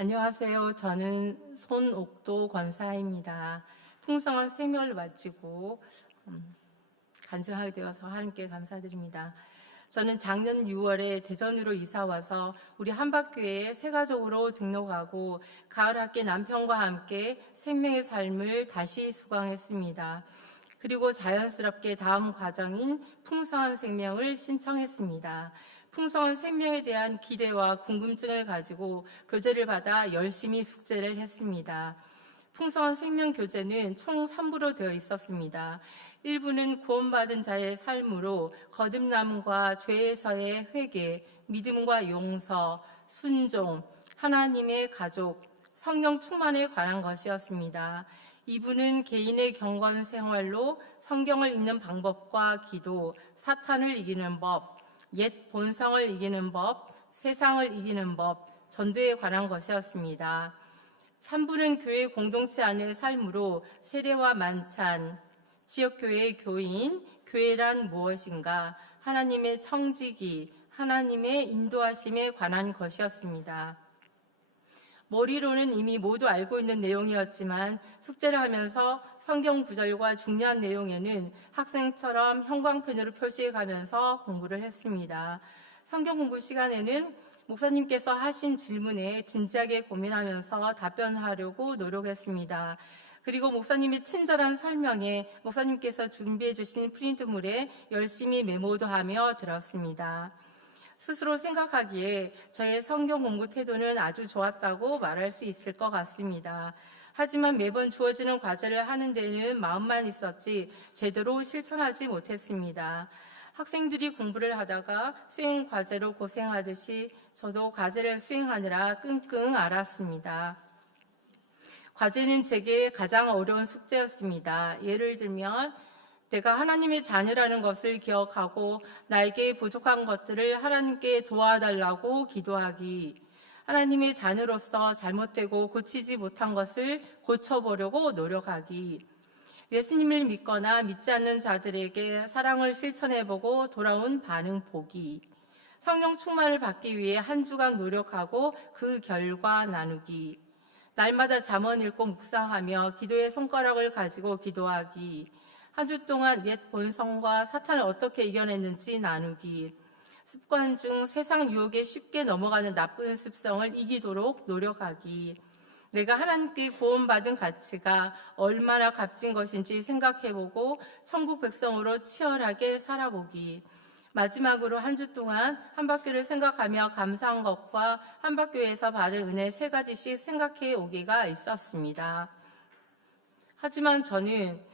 안녕하세요. 저는 손옥도 권사입니다. 풍성한 생명을 마치고 간증하게 되어서 하나님께 감사드립니다. 저는 작년 6월에 대전으로 이사와서 우리 한박교회에 새가족으로 등록하고 가을 학기 남편과 함께 생명의 삶을 다시 수강했습니다. 그리고 자연스럽게 다음 과정인 풍성한 생명을 신청했습니다. 풍성한 생명에 대한 기대와 궁금증을 가지고 교재를 받아 열심히 숙제를 했습니다. 풍성한 생명 교재는 총 3부로 되어 있었습니다. 1부는 구원받은 자의 삶으로 거듭남과 죄에서의 회개, 믿음과 용서, 순종, 하나님의 가족, 성령 충만에 관한 것이었습니다. 2부는 개인의 경건 생활로 성경을 읽는 방법과 기도, 사탄을 이기는 법, 옛 본성을 이기는 법, 세상을 이기는 법, 전도에 관한 것이었습니다. 3부는 교회 공동체 안의 삶으로 세례와 만찬, 지역교회의 교인, 교회란 무엇인가, 하나님의 청지기, 하나님의 인도하심에 관한 것이었습니다. 머리로는 이미 모두 알고 있는 내용이었지만 숙제를 하면서 성경 구절과 중요한 내용에는 학생처럼 형광펜으로 표시해가면서 공부를 했습니다. 성경 공부 시간에는 목사님께서 하신 질문에 진지하게 고민하면서 답변하려고 노력했습니다. 그리고 목사님의 친절한 설명에 목사님께서 준비해 주신 프린트물에 열심히 메모도 하며 들었습니다. 스스로 생각하기에 저의 성경 공부 태도는 아주 좋았다고 말할 수 있을 것 같습니다. 하지만 매번 주어지는 과제를 하는 데는 마음만 있었지 제대로 실천하지 못했습니다. 학생들이 공부를 하다가 수행 과제로 고생하듯이 저도 과제를 수행하느라 끙끙 앓았습니다. 과제는 제게 가장 어려운 숙제였습니다. 예를 들면 내가 하나님의 자녀라는 것을 기억하고 나에게 부족한 것들을 하나님께 도와달라고 기도하기, 하나님의 자녀로서 잘못되고 고치지 못한 것을 고쳐보려고 노력하기, 예수님을 믿거나 믿지 않는 자들에게 사랑을 실천해보고 돌아온 반응 보기, 성령 충만을 받기 위해 한 주간 노력하고 그 결과 나누기, 날마다 잠언 읽고 묵상하며 기도의 손가락을 가지고 기도하기, 한 주 동안 옛 본성과 사탄을 어떻게 이겨냈는지 나누기, 습관 중 세상 유혹에 쉽게 넘어가는 나쁜 습성을 이기도록 노력하기, 내가 하나님께 구원받은 가치가 얼마나 값진 것인지 생각해보고 천국 백성으로 치열하게 살아보기, 마지막으로 한 주 동안 한박교를 생각하며 감사한 것과 한박교에서 받은 은혜 3가지씩 생각해 오기가 있었습니다. 하지만 저는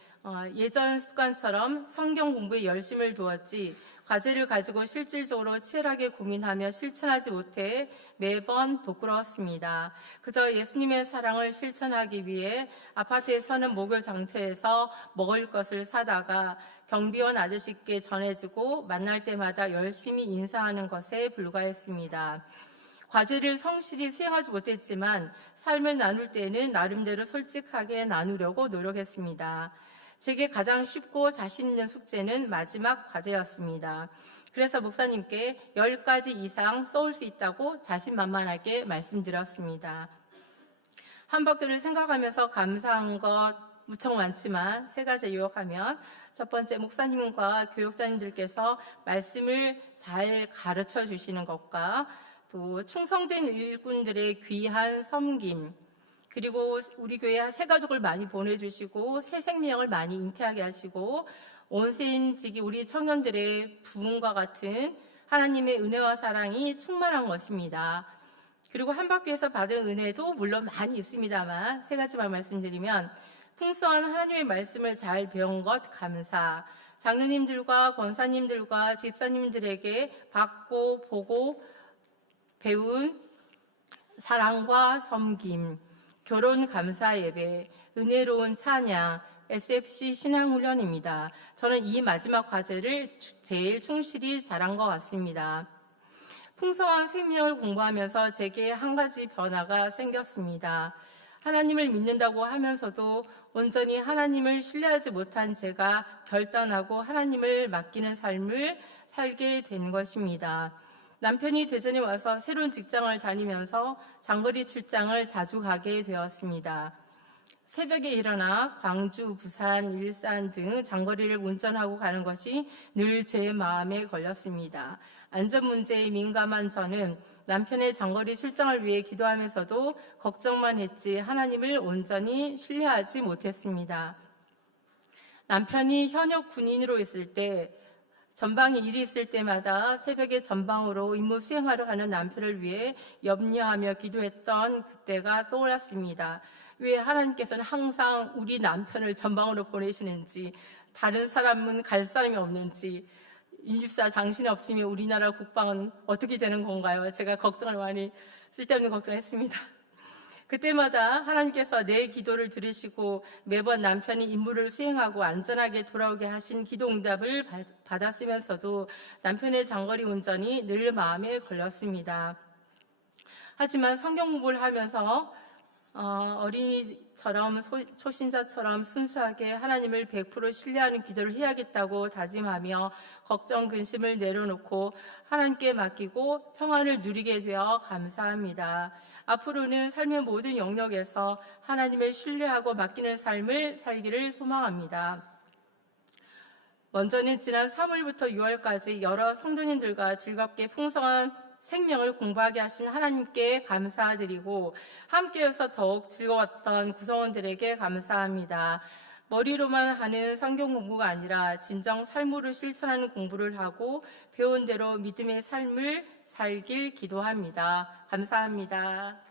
예전 습관처럼 성경 공부에 열심을 두었지 과제를 가지고 실질적으로 치열하게 고민하며 실천하지 못해 매번 부끄러웠습니다. 그저 예수님의 사랑을 실천하기 위해 아파트에 서는 목요 장터에서 먹을 것을 사다가 경비원 아저씨께 전해주고 만날 때마다 열심히 인사하는 것에 불과했습니다. 과제를 성실히 수행하지 못했지만 삶을 나눌 때는 나름대로 솔직하게 나누려고 노력했습니다. 제게 가장 쉽고 자신 있는 숙제는 마지막 과제였습니다. 그래서 목사님께 10가지 이상 써올 수 있다고 자신만만하게 말씀드렸습니다. 한박교를 생각하면서 감사한 것 무척 많지만 3가지 요약하면, 첫 번째, 목사님과 교육자님들께서 말씀을 잘 가르쳐 주시는 것과 또 충성된 일꾼들의 귀한 섬김, 그리고 우리 교회 새가족을 많이 보내주시고 새 생명을 많이 잉태하게 하시고 온세임직이 우리 청년들의 부흥과 같은 하나님의 은혜와 사랑이 충만한 것입니다. 그리고 한박교에서 받은 은혜도 물론 많이 있습니다만 3가지만 말씀드리면, 풍성한 하나님의 말씀을 잘 배운 것 감사, 장로님들과 권사님들과 집사님들에게 받고 보고 배운 사랑과 섬김, 결혼 감사 예배, 은혜로운 찬양, SFC 신앙훈련입니다. 저는 이 마지막 과제를 제일 충실히 잘한 것 같습니다. 풍성한 생명을 공부하면서 제게 한 가지 변화가 생겼습니다. 하나님을 믿는다고 하면서도 온전히 하나님을 신뢰하지 못한 제가 결단하고 하나님을 맡기는 삶을 살게 된 것입니다. 남편이 대전에 와서 새로운 직장을 다니면서 장거리 출장을 자주 가게 되었습니다. 새벽에 일어나 광주, 부산, 일산 등 장거리를 운전하고 가는 것이 늘 제 마음에 걸렸습니다. 안전 문제에 민감한 저는 남편의 장거리 출장을 위해 기도하면서도 걱정만 했지 하나님을 온전히 신뢰하지 못했습니다. 남편이 현역 군인으로 있을 때 전방에 일이 있을 때마다 새벽에 전방으로 임무 수행하러 가는 남편을 위해 염려하며 기도했던 그때가 떠올랐습니다. 왜 하나님께서는 항상 우리 남편을 전방으로 보내시는지, 다른 사람은 갈 사람이 없는지, 윤집사 당신 없으면 우리나라 국방은 어떻게 되는 건가요? 제가 걱정을 많이, 쓸데없는 걱정을 했습니다. 그때마다 하나님께서 내 기도를 들으시고 매번 남편이 임무를 수행하고 안전하게 돌아오게 하신 기도응답을 받았으면서도 남편의 장거리 운전이 늘 마음에 걸렸습니다. 하지만 성경 공부를 하면서 어린이처럼 초신자처럼 순수하게 하나님을 100% 신뢰하는 기도를 해야겠다고 다짐하며 걱정, 근심을 내려놓고 하나님께 맡기고 평안을 누리게 되어 감사합니다. 앞으로는 삶의 모든 영역에서 하나님을 신뢰하고 맡기는 삶을 살기를 소망합니다. 먼저는 지난 3월부터 6월까지 여러 성도님들과 즐겁게 풍성한 생명을 공부하게 하신 하나님께 감사드리고 함께여서 더욱 즐거웠던 구성원들에게 감사합니다. 머리로만 하는 성경 공부가 아니라 진정 삶으로 실천하는 공부를 하고 배운 대로 믿음의 삶을 살길 기도합니다. 감사합니다.